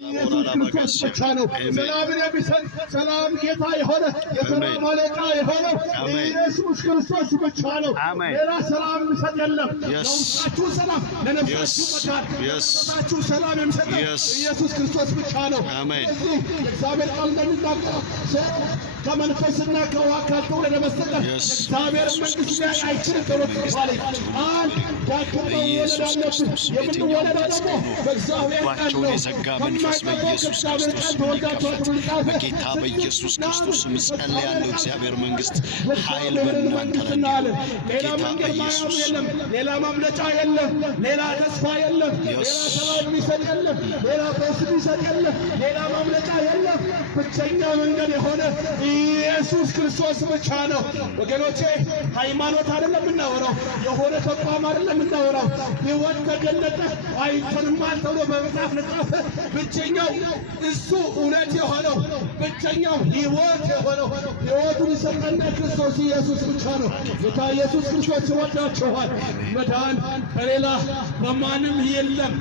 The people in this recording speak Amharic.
ኢየሱስ ክርስቶስ ብቻ ነው ሰላምን የሚሰጥ ሰላም ጌታ የሆነ የሰላም አለቃ የሆነው ኢየሱስ ክርስቶስ ብቻ ነው። ሌላ ሰላም የሚሰጥ የለም። ለውስጣችሁ ሰላም፣ ለነፍሳችሁ መዳን፣ ለነፍሳችሁ ሰላም የሚሰጥ ኢየሱስ ክርስቶስ ብቻ ነው። ስለዚህ የእግዚአብሔር ቃል እንደሚናገረው ከመንፈስና ከውሃ ካልተወለደ በስተቀር እግዚአብሔር መንግሥት ላይ አይችልም ተብሎ ተጽፏል። አንድ ዳግም መወለድ አለብን። የምንወለደው ደግሞ በእግዚአብሔር ቃል ነው። መንፈስ በኢየሱስ ክርስቶስ በጌታ በኢየሱስ ክርስቶስ እጸልያለሁ። እግዚአብሔር መንግሥት ኃይል በእናንተ ላይ ሌላ መንገድ ማያም የለም። ሌላ ማምለጫ የለም። ሌላ ተስፋ የለም። ሌላ ሰላም የሚሰጥ የለም። ሌላ ፈውስ የሚሰጥ የለም። ሌላ ማምለጫ የለም። ብቸኛ መንገድ የሆነ ኢየሱስ ክርስቶስ ብቻ ነው። ወገኖቼ ሃይማኖት አይደለም የምናወራው፣ የሆነ ተቋም አይደለም የምናወራው። ሕይወት ተገለጠ አይተንማል ተብሎ በመጽሐፍ ተጻፈ። ብቸኛው እሱ እውነት የሆነው ብቸኛው ሕይወት የሆነው ሕይወቱን የሰጠን ክርስቶስ ኢየሱስ ብቻ ነው። ጌታ ኢየሱስ ክርስቶስ ይወዳችኋል። መዳን ከሌላ በማንም የለም።